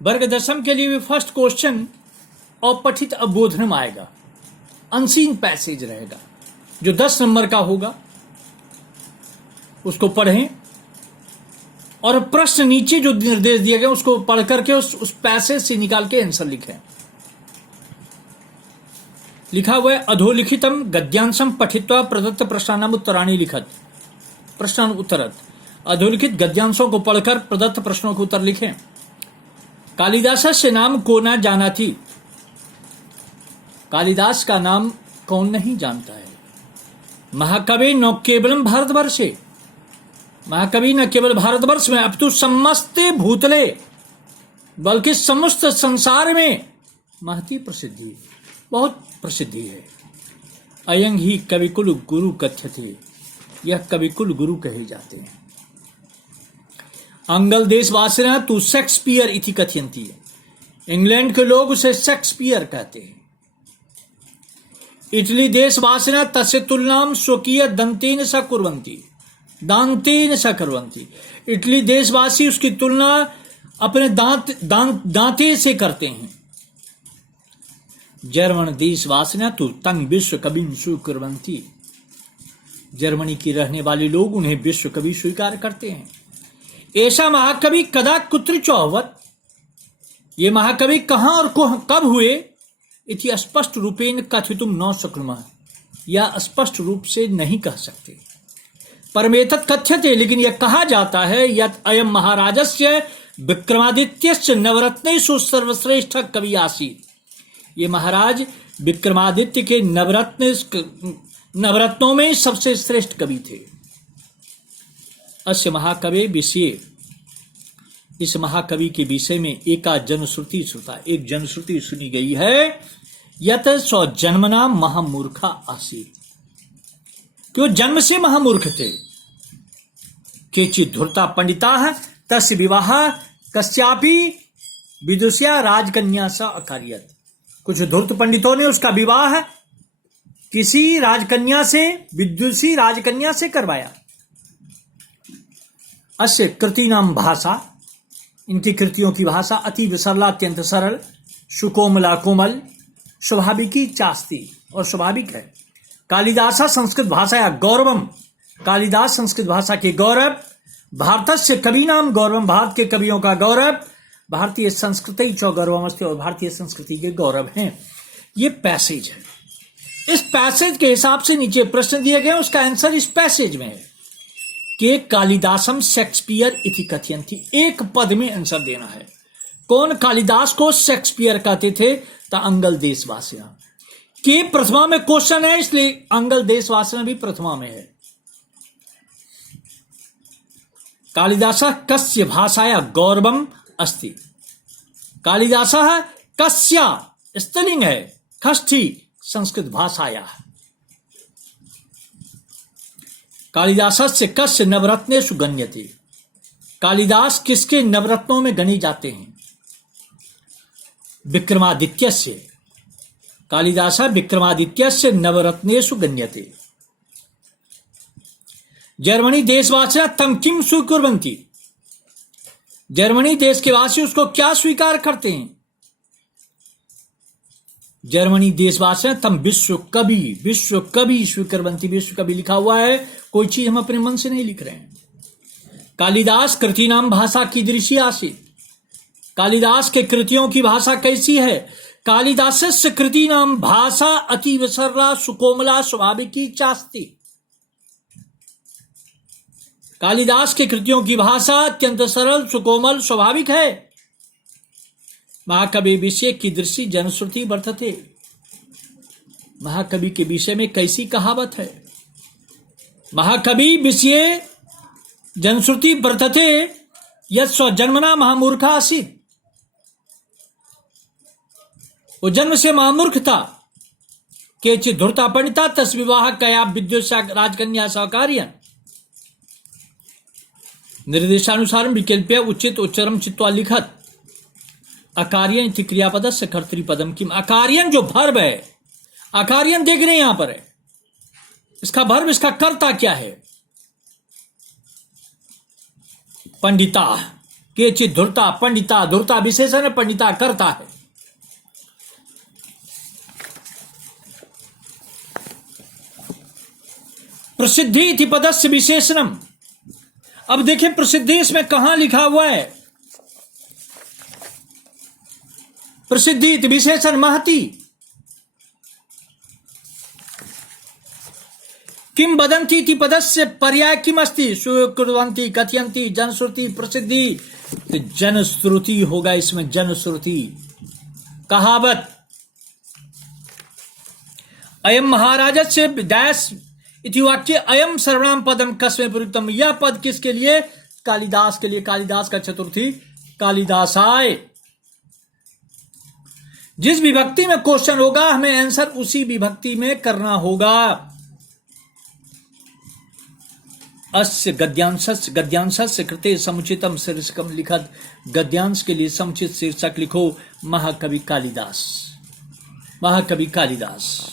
वर्ग दशम के लिए भी फर्स्ट क्वेश्चन अपठित अबोधनम आएगा, अनसीन पैसेज रहेगा जो 10 नंबर का होगा, उसको पढ़ें और प्रश्न नीचे जो निर्देश दिए गए उसको पढ़ करके उस पैसेज से निकाल के आंसर लिखें। लिखा हुआ है अधोलिखितम गद्यांशम पठित्वा प्रदत्त प्रश्नानाम उत्तराणि लिखत। प्रश्न उत्तरत अधोलिखित गद्यांशों को पढ़कर प्रदत्त प्रश्नों के उत्तर लिखें। कालिदासस्य नाम को न जाना थी। कालिदास का नाम कौन नहीं जानता है। महाकवि न केवलम भारतवर्षे, महाकवि न केवल भारतवर्ष में अपितु समस्ते भूतले, बल्कि समस्त संसार में महती प्रसिद्धि, बहुत प्रसिद्धि है। अयं ही कविकुल गुरु कथ्यते, यह कविकुल गुरु कहे जाते हैं। अंगल देशवासिना तू शेक्सपियर इति कथयन्ति, इंग्लैंड के लोग उसे शेक्सपियर कहते हैं। इटली देशवासिना तस्य तुलनाम स्वकीय दंतेन स कुर्वन्ति, दांतेन स कुर्वन्ति। इटली देशवासी उसकी तुलना अपने दांते से करते हैं। जर्मन देशवासिना तो तंग विश्व कवि स्वीकुर्वन्ति, जर्मनी की रहने वाले लोग उन्हें विश्व कवि स्वीकार करते हैं। ऐसा महाकवि कदा कुत्र चौवत, ये महाकवि कहां और कब हुए, इति स्पष्ट रूपेण कथितुम न शक्नुमः, या स्पष्ट रूप से नहीं कह सकते। परमेतत् कथ्यते, लेकिन यह कहा जाता है यत् अयम महाराजस्य विक्रमादित्यस्य नवरत्नेषु सर्वश्रेष्ठ कवि आसीत्, ये महाराज विक्रमादित्य के नवरत्नों में सबसे श्रेष्ठ कवि थे। अस्य महाकवि विषय, इस महाकवि के विषय में एका जनश्रुति श्रुता, एक जनश्रुति सुनी गई है यत सौ जन्मना महामूर्खा आसीत्, कि वो जन्म से महामूर्ख थे। केचित् धूर्ता पंडिता तस्य विवाह कस्यापि विदुषया राजकन्या सा अकार्यत, कुछ धूर्त पंडितों ने उसका विवाह किसी राजकन्या से, विदुषी राजकन्या से करवाया। अस्य कृतिनाम भाषा, इनकी कृतियों की भाषा अति सरला, अत्यंत सरल, सुकोमला कोमल, स्वाभाविकी चास्ती और स्वाभाविक है। कालिदास संस्कृत भाषा गौरवम, कालिदास संस्कृत भाषा के गौरव, भारतस्य कवीनाम गौरवम, भारत के कवियों का गौरव, भारतीय संस्कृति च गौरवमस्ति, और भारतीय संस्कृति के गौरव हैं। ये पैसेज है। इस पैसेज के हिसाब से नीचे प्रश्न दिए गए, उसका आंसर इस पैसेज में है कि कालिदासम शेक्सपियर इति कथयन्ति, एक पद में आंसर देना है। कौन कालिदास को शेक्सपियर कहते थे? तो अंगल देशवासिया के प्रथमा में क्वेश्चन है, इसलिए अंगल देशवासिया भी प्रथमा में है। कालिदास कस्य भाषाया गौरवम अस्ति, कालिदास कस्य स्त्रीलिंग है, षष्ठी संस्कृत भाषाया। कालिदासस्य कस्य नवरत्नेषु गण्यते, कालिदास किसके नवरत्नों में गणे जाते हैं? विक्रमादित्यस्य, कालिदास विक्रमादित्यस्य नवरत्नेषु गण्यते। जर्मनी देशवासिनः तं किं स्वीकुर्वन्ति, जर्मनी देश के वासी उसको क्या स्वीकार करते हैं? जर्मनी देशवासी तम विश्व कवि स्वीकुर्वन्ति, विश्व कवि लिखा हुआ है, कोई चीज हम अपने मन से नहीं लिख रहे हैं। कालिदास कृतिनाम भाषा कीदृशी आसीत्, कालिदास के कृतियों की भाषा कैसी है? कालिदासस्य कृतिनाम भाषा अतीव सरला सुकोमला स्वाभाविकी चास्ति, कालिदास के कृतियों की भाषा अत्यंत सरल सुकोमल स्वाभाविक है। महाकवि विषय कीदृशी जनश्रुति वर्तते, महाकवि के विषय में कैसी कहावत है? महाकवि विषय जनश्रुति वर्तते यत् स्वजन्मना महामूर्खा आसीत्, वो जन्म से महामूर्ख था। केचित् धूर्ता पंडिता तस्य विवाह कया विद्युषा राजकन्या सहकार्यन्, निर्देशानुसार विकल्प्य उचित उच्चरम चित्वा लिखत। अकार्यन इति क्रियापदस्य कर्तृपदम किम, अकार्यन जो भर्व है, अकार्यन देख रहे हैं यहां पर है, इसका भर्व, इसका कर्ता क्या है? पंडिता, केचित् धूर्ता पंडिता, धूर्ता विशेषण है, पंडिता करता है। प्रसिद्धि इति पदस्य विशेषणम। अब देखिए प्रसिद्धि इसमें कहां लिखा हुआ है, प्रसिद्धि इति विशेषण महति। किम वदन्ति इति पदस्य पर्याय किम अस्ति, सुकुर्वन्ति, कथयन्ति, जनश्रुति, प्रसिद्धि। तो जनश्रुति होगा इसमें, जनश्रुति, कहावत। अयम महाराजस्य डैश इति वाक्य अयम सर्वनाम पदम कस्मै प्रयुक्तम। यह पद किसके लिए, कालिदास के लिए, कालिदास का चतुर्थी कालिदासाय। जिस विभक्ति में क्वेश्चन होगा हमें आंसर उसी विभक्ति में करना होगा। अस्य गद्यांशस्य, गद्यांशस्य कृते समुचितम शीर्षकम लिखत। गद्यांश के लिए समुचित शीर्षक लिखो महाकवि कालिदास, महाकवि कालिदास।